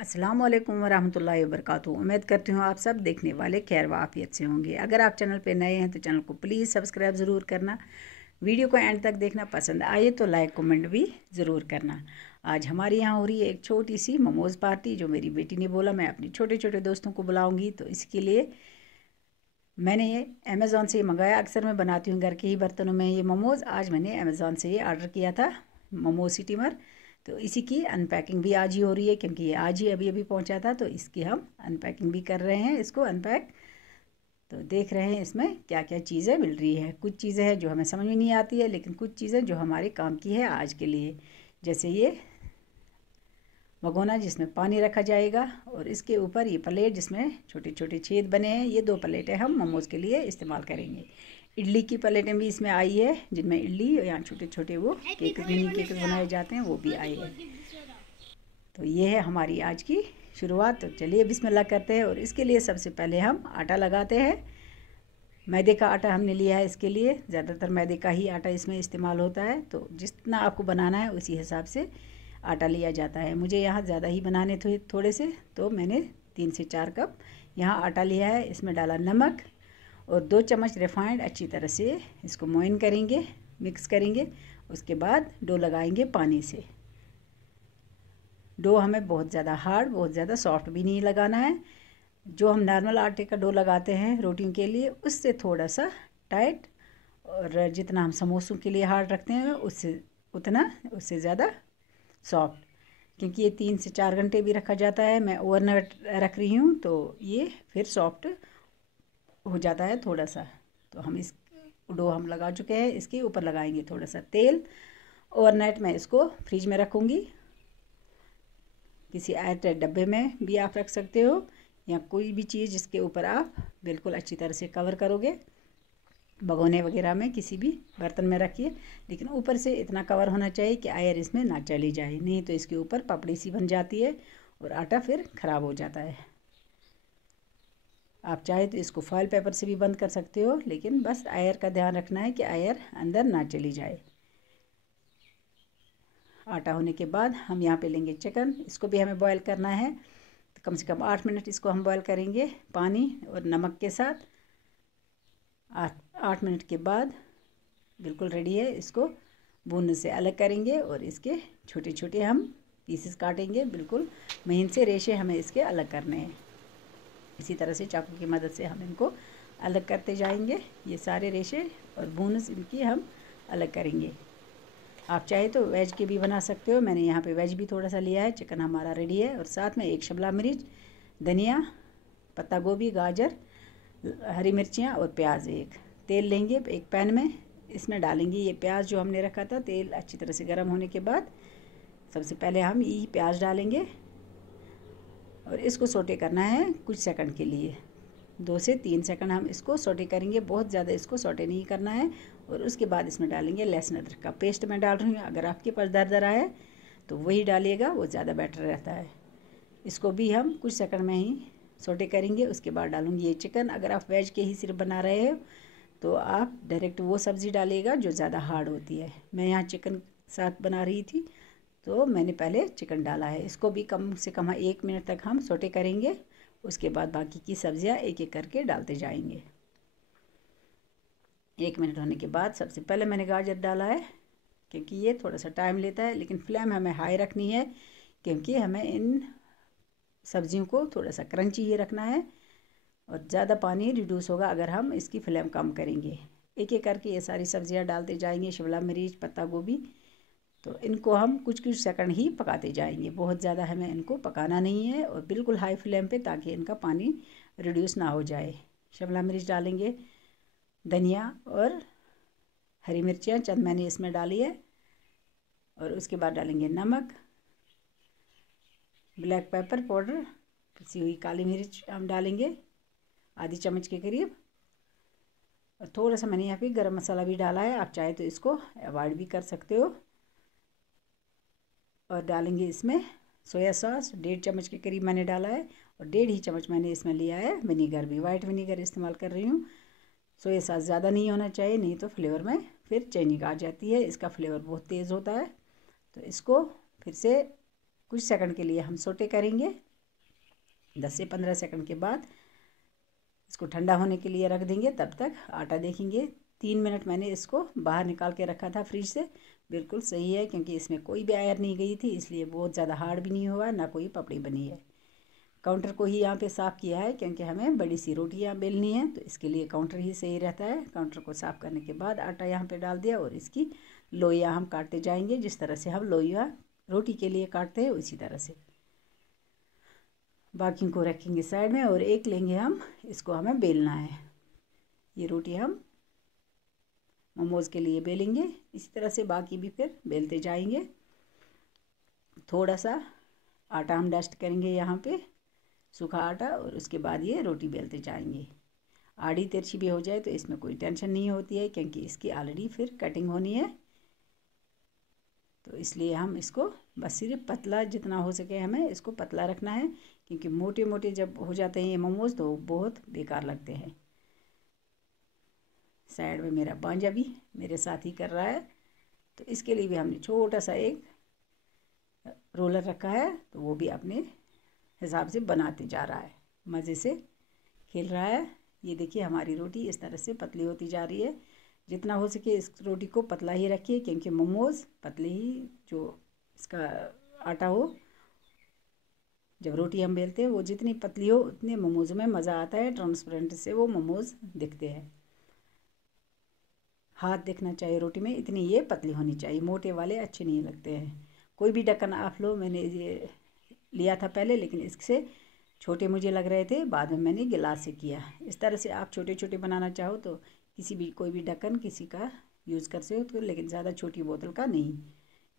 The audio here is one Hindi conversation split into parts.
अस्सलाम वालेकुम वरहमतुल्लाहि वबरकातुहू। उम्मीद करती हूँ आप सब देखने वाले खैर व आफियत से होंगे। अगर आप चैनल पे नए हैं तो चैनल को प्लीज़ सब्सक्राइब ज़रूर करना। वीडियो को एंड तक देखना, पसंद आए तो लाइक कमेंट भी ज़रूर करना। आज हमारे यहाँ हो रही है एक छोटी सी मोमोज़ पार्टी। जो मेरी बेटी ने बोला मैं अपने छोटे छोटे दोस्तों को बुलाऊँगी, तो इसके लिए मैंने ये अमेज़ॉन से मंगाया। अक्सर मैं बनाती हूँ घर के ही बर्तनों में ये मोमोज़। आज मैंने अमेज़ॉन से ये ऑर्डर किया था, मोमोज स्टीमर। तो इसी की अनपैकिंग भी आज ही हो रही है, क्योंकि ये आज ही अभी अभी पहुंचा था। तो इसकी हम अनपैकिंग भी कर रहे हैं, इसको अनपैक। तो देख रहे हैं इसमें क्या क्या चीज़ें मिल रही है। कुछ चीज़ें हैं जो हमें समझ में नहीं आती है, लेकिन कुछ चीज़ें जो हमारे काम की है आज के लिए। जैसे ये भगोना जिसमें पानी रखा जाएगा, और इसके ऊपर ये प्लेट जिसमें छोटे छोटे छेद बने हैं। ये 2 प्लेटें हम मोमोज़ के लिए इस्तेमाल करेंगे। इडली की प्लेटें भी इसमें आई है, जिनमें इडली और यहाँ छोटे छोटे वो केक, मिनी केक बनाए जाते हैं, वो भी आए हैं। तो ये है हमारी आज की शुरुआत। तो चलिए बिस्मिल्लाह करते हैं। और इसके लिए सबसे पहले हम आटा लगाते हैं। मैदे का आटा हमने लिया है इसके लिए। ज़्यादातर मैदे का ही आटा इसमें इस्तेमाल होता है। तो जितना आपको बनाना है उसी हिसाब से आटा लिया जाता है। मुझे यहाँ ज़्यादा ही बनाने थे थोड़े से, तो मैंने 3 से 4 कप यहाँ आटा लिया है। इसमें डाला नमक और 2 चम्मच रिफाइंड। अच्छी तरह से इसको मोइन करेंगे, मिक्स करेंगे। उसके बाद डो लगाएंगे पानी से। डो हमें बहुत ज़्यादा हार्ड, बहुत ज़्यादा सॉफ्ट भी नहीं लगाना है। जो हम नॉर्मल आटे का डो लगाते हैं रोटियों के लिए, उससे थोड़ा सा टाइट, और जितना हम समोसों के लिए हार्ड रखते हैं उससे ज़्यादा सॉफ्ट। क्योंकि ये 3 से 4 घंटे भी रखा जाता है। मैं ओवरनाइट रख रही हूँ, तो ये फिर सॉफ्ट हो जाता है थोड़ा सा। तो हम इस डो हम लगा चुके हैं, इसके ऊपर लगाएंगे थोड़ा सा तेल। ओवरनाइट मैं इसको फ्रिज में रखूँगी। किसी एयरटाइट डब्बे में भी आप रख सकते हो, या कोई भी चीज़ जिसके ऊपर आप बिल्कुल अच्छी तरह से कवर करोगे। भगोने वगैरह में किसी भी बर्तन में रखिए, लेकिन ऊपर से इतना कवर होना चाहिए कि एयर इसमें ना चली जाए, नहीं तो इसके ऊपर पपड़ी सी बन जाती है और आटा फिर ख़राब हो जाता है। आप चाहे तो इसको फॉइल पेपर से भी बंद कर सकते हो, लेकिन बस एयर का ध्यान रखना है कि एयर अंदर ना चली जाए। आटा होने के बाद हम यहाँ पे लेंगे चिकन। इसको भी हमें बॉईल करना है। तो कम से कम 8 मिनट इसको हम बॉईल करेंगे पानी और नमक के साथ। 8 मिनट के बाद बिल्कुल रेडी है। इसको भूनने से अलग करेंगे और इसके छोटे छोटे हम पीसेस काटेंगे। बिल्कुल महीन से रेशे हमें इसके अलग करने हैं। इसी तरह से चाकू की मदद से हम इनको अलग करते जाएंगे, ये सारे रेशे, और भून इनकी हम अलग करेंगे। आप चाहे तो वेज के भी बना सकते हो। मैंने यहाँ पे वेज भी थोड़ा सा लिया है। चिकन हमारा रेडी है। और साथ में 1 शिमला मिर्च, धनिया, पत्ता गोभी, गाजर, हरी मिर्चियाँ और प्याज। एक तेल लेंगे एक पैन में, इसमें डालेंगे ये प्याज जो हमने रखा था। तेल अच्छी तरह से गर्म होने के बाद सबसे पहले हम ये प्याज डालेंगे और इसको सोटे करना है कुछ सेकंड के लिए। 2 से 3 सेकंड हम इसको सोटे करेंगे, बहुत ज़्यादा इसको सोटे नहीं करना है। और उसके बाद इसमें डालेंगे लहसुन अदरक का पेस्ट मैं डाल रही हूँ। अगर आपके पास दरदरा है तो वही डालिएगा, वो ज़्यादा बेटर रहता है। इसको भी हम कुछ सेकंड में ही सोटे करेंगे। उसके बाद डालूँगी ये चिकन। अगर आप वेज के ही सिर्फ बना रहे हो तो आप डायरेक्ट वो सब्ज़ी डालिएगा जो ज़्यादा हार्ड होती है। मैं यहाँ चिकन साथ बना रही थी, तो मैंने पहले चिकन डाला है। इसको भी कम से कम 1 मिनट तक हम सोटे करेंगे। उसके बाद बाकी की सब्जियां एक एक करके डालते जाएंगे। 1 मिनट होने के बाद सबसे पहले मैंने गाजर डाला है, क्योंकि ये थोड़ा सा टाइम लेता है। लेकिन फ्लेम हमें हाई रखनी है, क्योंकि हमें इन सब्जियों को थोड़ा सा क्रंची ही रखना है। और ज़्यादा पानी रिड्यूस होगा अगर हम इसकी फ्लेम कम करेंगे। एक एक करके ये सारी सब्जियां डालते जाएंगे। शिमला मिर्च, पत्ता गोभी, तो इनको हम कुछ कुछ सेकंड ही पकाते जाएंगे। बहुत ज़्यादा हमें इनको पकाना नहीं है, और बिल्कुल हाई फ्लेम पे, ताकि इनका पानी रिड्यूस ना हो जाए। शिमला मिर्च डालेंगे, धनिया और हरी मिर्चियाँ चंद मैंने इसमें डाली है। और उसके बाद डालेंगे नमक, ब्लैक पेपर पाउडर, पिसी हुई काली मिर्च हम डालेंगे आधी चम्मच के करीब। और थोड़ा सा मैंने यहाँ पे गरम मसाला भी डाला है। आप चाहे तो इसको अवॉइड भी कर सकते हो। और डालेंगे इसमें सोया सॉस, 1.5 चम्मच के करीब मैंने डाला है। और 1.5 ही चम्मच मैंने इसमें लिया है विनीगर भी, वाइट विनीगर इस्तेमाल कर रही हूँ। सोया सॉस ज़्यादा नहीं होना चाहिए, नहीं तो फ्लेवर में फिर चेंजिंग आ जाती है। इसका फ्लेवर बहुत तेज़ होता है। तो इसको फिर से कुछ सेकंड के लिए हम सोटे करेंगे। 10 से 15 सेकंड के बाद इसको ठंडा होने के लिए रख देंगे। तब तक आटा देखेंगे। 3 मिनट मैंने इसको बाहर निकाल के रखा था फ्रिज से। बिल्कुल सही है, क्योंकि इसमें कोई भी आयर नहीं गई थी, इसलिए बहुत ज़्यादा हार्ड भी नहीं हुआ, ना कोई पपड़ी बनी है। काउंटर को ही यहाँ पे साफ़ किया है, क्योंकि हमें बड़ी सी रोटियाँ बेलनी है, तो इसके लिए काउंटर ही सही रहता है। काउंटर को साफ़ करने के बाद आटा यहाँ पे डाल दिया और इसकी लोइयाँ हम काटते जाएंगे। जिस तरह से हम लोइयाँ रोटी के लिए काटते हैं उसी तरह से। बाकी को रखेंगे साइड में और एक लेंगे हम, इसको हमें बेलना है। ये रोटी हम मोमोज़ के लिए बेलेंगे। इसी तरह से बाकी भी फिर बेलते जाएंगे। थोड़ा सा आटा हम डस्ट करेंगे यहाँ पे, सूखा आटा, और उसके बाद ये रोटी बेलते जाएंगे। आड़ी तिरछी भी हो जाए तो इसमें कोई टेंशन नहीं होती है, क्योंकि इसकी ऑलरेडी फिर कटिंग होनी है। तो इसलिए हम इसको बस सिर्फ पतला, जितना हो सके हमें इसको पतला रखना है, क्योंकि मोटे मोटे जब हो जाते हैं ये मोमोज़ तो बहुत बेकार लगते हैं। साइड में मेरा भांजा भी मेरे साथ ही कर रहा है, तो इसके लिए भी हमने छोटा सा एक रोलर रखा है, तो वो भी अपने हिसाब से बनाते जा रहा है, मज़े से खेल रहा है। ये देखिए हमारी रोटी इस तरह से पतली होती जा रही है। जितना हो सके इस रोटी को पतला ही रखिए, क्योंकि मोमोज़ पतले ही, जो इसका आटा हो, जब रोटी हम बेलते हैं वो जितनी पतली हो उतने मोमोज़ में मज़ा आता है। ट्रांसपेरेंट से वो मोमोज़ दिखते हैं, हाथ दिखना चाहिए रोटी में, इतनी ये पतली होनी चाहिए। मोटे वाले अच्छे नहीं लगते हैं। कोई भी ढक्कन आप लो, मैंने ये लिया था पहले, लेकिन इससे छोटे मुझे लग रहे थे, बाद में मैंने गिलास से किया। इस तरह से आप छोटे छोटे बनाना चाहो तो किसी भी, कोई भी ढक्कन किसी का यूज़ कर सकते हो, तो लेकिन ज़्यादा छोटी बोतल का नहीं।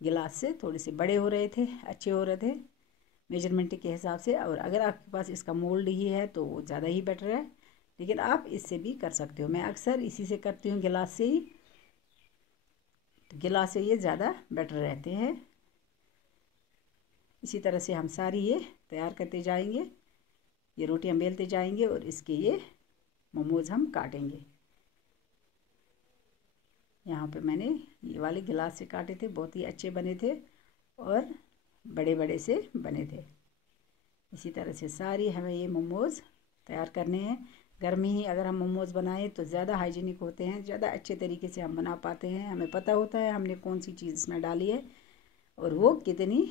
गिलास से थोड़े से बड़े हो रहे थे, अच्छे हो रहे थे मेजरमेंट के हिसाब से। और अगर आपके पास इसका मोल्ड ही है तो वो ज़्यादा ही बेटर है, लेकिन आप इससे भी कर सकते हो। मैं अक्सर इसी से करती हूँ, गिलास से ही। तो गिलास से ये ज़्यादा बेटर रहते हैं। इसी तरह से हम सारी ये तैयार करते जाएंगे। ये रोटियां बेलते जाएंगे और इसके ये मोमोज़ हम काटेंगे। यहाँ पे मैंने ये वाले गिलास से काटे थे, बहुत ही अच्छे बने थे और बड़े बड़े से बने थे। इसी तरह से सारी हमें ये मोमोज़ तैयार करने हैं। घर में ही अगर हम मोमोज़ बनाएं तो ज़्यादा हाइजीनिक होते हैं, ज़्यादा अच्छे तरीके से हम बना पाते हैं। हमें पता होता है हमने कौन सी चीज़ इसमें डाली है और वो कितनी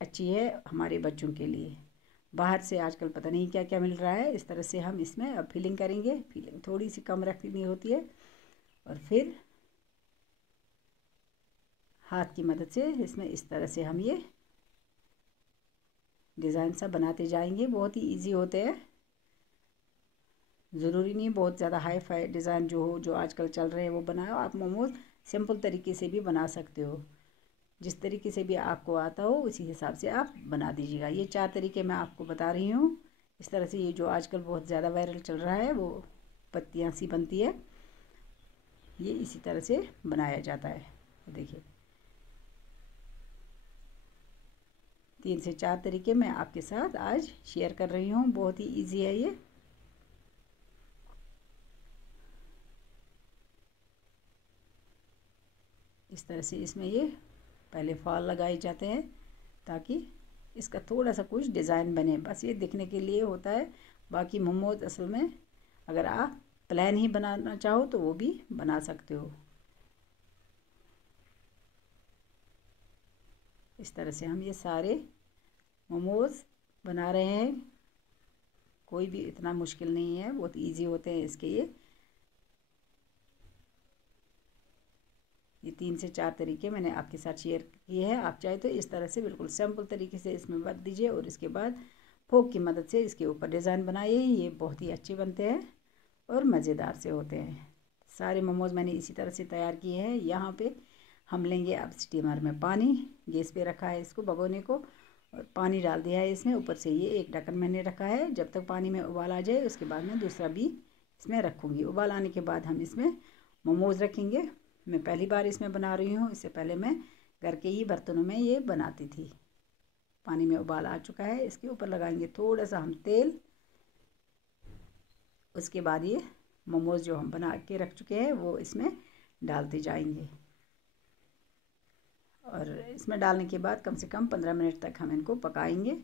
अच्छी है हमारे बच्चों के लिए। बाहर से आजकल पता नहीं क्या क्या मिल रहा है। इस तरह से हम इसमें अब फिलिंग करेंगे। फिलिंग थोड़ी सी कम रखनी होती है और फिर हाथ की मदद से इसमें इस तरह से हम ये डिज़ाइन सा बनाते जाएंगे। बहुत ही इजी होते हैं, ज़रूरी नहीं बहुत ज़्यादा हाई फाई डिज़ाइन जो हो, जो आजकल चल रहे हैं वो बनाओ। आप मोमोज़ सिंपल तरीके से भी बना सकते हो, जिस तरीके से भी आपको आता हो उसी हिसाब से आप बना दीजिएगा। ये 4 तरीके मैं आपको बता रही हूँ। इस तरह से ये जो आजकल बहुत ज़्यादा वायरल चल रहा है वो पत्तियाँ सी बनती है, ये इसी तरह से बनाया जाता है। देखिए 3 से 4 तरीके मैं आपके साथ आज शेयर कर रही हूँ। बहुत ही ईजी है ये। इस तरह से इसमें ये पहले फॉल लगाए जाते हैं ताकि इसका थोड़ा सा कुछ डिज़ाइन बने, बस ये दिखने के लिए होता है। बाकी मोमोज असल में अगर आप प्लेन ही बनाना चाहो तो वो भी बना सकते हो। इस तरह से हम ये सारे मोमोज बना रहे हैं। कोई भी इतना मुश्किल नहीं है, बहुत इजी होते हैं इसके ये 3 से 4 तरीके मैंने आपके साथ शेयर किए हैं। आप चाहे तो इस तरह से बिल्कुल सिंपल तरीके से इसमें भर दीजिए और इसके बाद फोक की मदद से इसके ऊपर डिज़ाइन बनाइए। ये बहुत ही अच्छे बनते हैं और मज़ेदार से होते हैं। सारे मोमोज़ मैंने इसी तरह से तैयार किए हैं। यहाँ पे हम लेंगे अब स्टीमर में पानी, गैस पे रखा है इसको भगोने को और पानी डाल दिया है इसमें। ऊपर से ये एक ढक्कन मैंने रखा है, जब तक पानी में उबाल आ जाए उसके बाद मैं दूसरा भी इसमें रखूँगी। उबाल आने के बाद हम इसमें मोमोज़ रखेंगे। मैं पहली बार इसमें बना रही हूँ, इससे पहले मैं घर के ही बर्तनों में ये बनाती थी। पानी में उबाल आ चुका है, इसके ऊपर लगाएंगे थोड़ा सा हम तेल। उसके बाद ये मोमोज़ जो हम बना के रख चुके हैं वो इसमें डालते जाएंगे और इसमें डालने के बाद कम से कम 15 मिनट तक हम इनको पकाएंगे।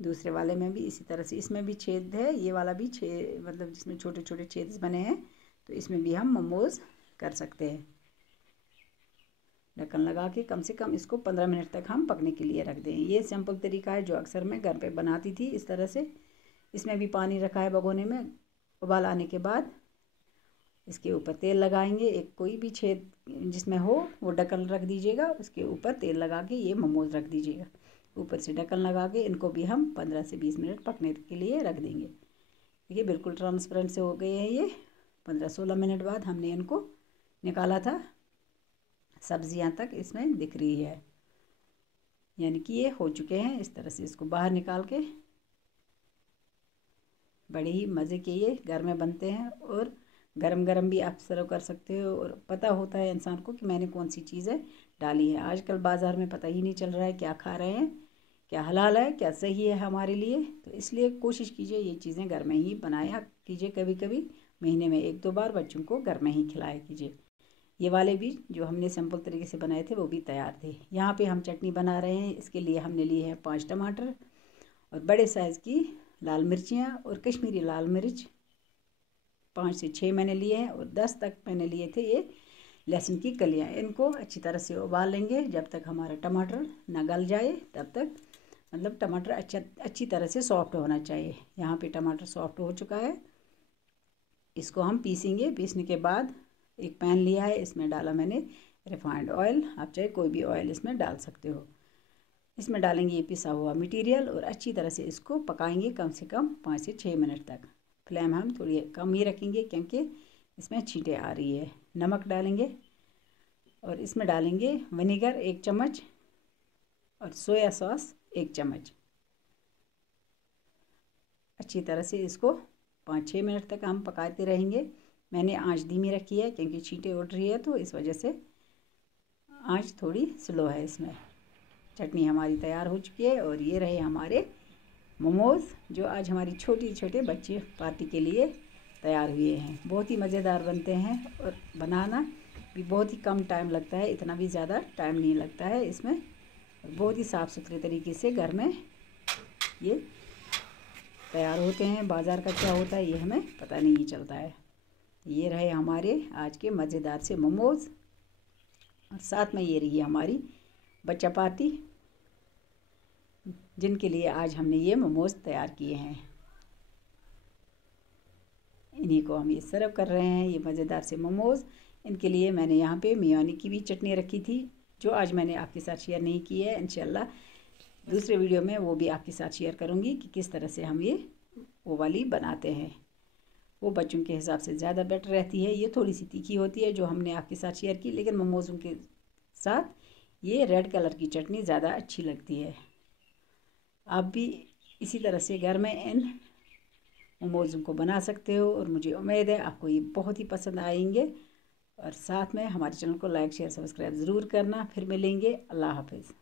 दूसरे वाले में भी इसी तरह से, इसमें भी छेद है, ये वाला भी छेद मतलब जिसमें छोटे छोटे छेद बने हैं, तो इसमें भी हम मोमोज़ कर सकते हैं। ढक्कन लगा के कम से कम इसको 15 मिनट तक हम पकने के लिए रख दें। ये सिंपल तरीका है जो अक्सर मैं घर पे बनाती थी इस तरह से। इसमें भी पानी रखा है भगोने में, उबाल आने के बाद इसके ऊपर तेल लगाएंगे। एक कोई भी छेद जिसमें हो वो ढक्कन रख दीजिएगा, उसके ऊपर तेल लगा के ये मोमोज़ रख दीजिएगा। ऊपर से ढक्कन लगा के इनको भी हम 15 से 20 मिनट पकने के लिए रख देंगे। देखिए बिल्कुल ट्रांसपेरेंट से हो गए हैं ये। 15-16 मिनट बाद हमने इनको निकाला था। सब्जियां तक इसमें दिख रही है, यानी कि ये हो चुके हैं। इस तरह से इसको बाहर निकाल के, बड़े ही मज़े के ये घर में बनते हैं और गरम गरम भी आप सर्व कर सकते हो। और पता होता है इंसान को कि मैंने कौन सी चीज़ें डाली है। आजकल बाज़ार में पता ही नहीं चल रहा है क्या खा रहे हैं, क्या हलाल है, क्या सही है हमारे लिए। तो इसलिए कोशिश कीजिए ये चीज़ें घर में ही बनाया कीजिए। कभी कभी महीने में 1-2 बार बच्चों को घर में ही खिलाया कीजिए। ये वाले भी जो हमने सिंपल तरीके से बनाए थे वो भी तैयार थे। यहाँ पे हम चटनी बना रहे हैं। इसके लिए हमने लिए हैं 5 टमाटर और बड़े साइज़ की लाल मिर्चियाँ और कश्मीरी लाल मिर्च 5 से 6 मैंने लिए हैं और 10 तक मैंने लिए थे ये लहसुन की कलियाँ। इनको अच्छी तरह से उबाल लेंगे जब तक हमारा टमाटर ना गल जाए तब तक, मतलब टमाटर अच्छी तरह से सॉफ्ट होना चाहिए। यहाँ पे टमाटर सॉफ्ट हो चुका है। इसको हम पीसेंगे। पीसने के बाद एक पैन लिया है, इसमें डाला मैंने रिफाइंड ऑयल। आप चाहे कोई भी ऑयल इसमें डाल सकते हो। इसमें डालेंगे ये पिसा हुआ मटेरियल और अच्छी तरह से इसको पकाएंगे कम से कम 5 से 6 मिनट तक। फ्लेम हम थोड़ी कम ही रखेंगे क्योंकि इसमें छींटे आ रही है। नमक डालेंगे और इसमें डालेंगे विनेगर 1 चम्मच और सोया सॉस 1 चम्मच। अच्छी तरह से इसको 5-6 मिनट तक हम पकाते रहेंगे। मैंने आंच धीमी रखी है क्योंकि छींटे उड़ रही है, तो इस वजह से आंच थोड़ी स्लो है इसमें। चटनी हमारी तैयार हो चुकी है और ये रहे हमारे मोमोज़ जो आज हमारी छोटे बच्चे पार्टी के लिए तैयार हुए हैं। बहुत ही मज़ेदार बनते हैं और बनाना भी बहुत ही कम टाइम लगता है, इतना भी ज़्यादा टाइम नहीं लगता है इसमें। बहुत ही साफ़ सुथरे तरीके से घर में ये तैयार होते हैं। बाज़ार का क्या होता है ये हमें पता नहीं चलता है। ये रहे हमारे आज के मज़ेदार से मोमोज़ और साथ में ये रही हमारी बच्चा पार्टी जिनके लिए आज हमने ये मोमोज़ तैयार किए हैं। इन्हीं को हम ये सर्व कर रहे हैं, ये मज़ेदार से मोमोज़। इनके लिए मैंने यहाँ पे मेयोनी की भी चटनी रखी थी जो आज मैंने आपके साथ शेयर नहीं की है। इंशाल्लाह दूसरे वीडियो में वो भी आपके साथ शेयर करूँगी कि किस तरह से हम ये वो वाली बनाते हैं। वो बच्चों के हिसाब से ज़्यादा बेटर रहती है। ये थोड़ी सी तीखी होती है जो हमने आपके साथ शेयर की, लेकिन मोमोज़ों के साथ ये रेड कलर की चटनी ज़्यादा अच्छी लगती है। आप भी इसी तरह से घर में इन मोमोज़ों को बना सकते हो और मुझे उम्मीद है आपको ये बहुत ही पसंद आएंगे। और साथ में हमारे चैनल को लाइक शेयर सब्सक्राइब ज़रूर करना। फिर मिलेंगे। अल्लाह हाफ़िज़।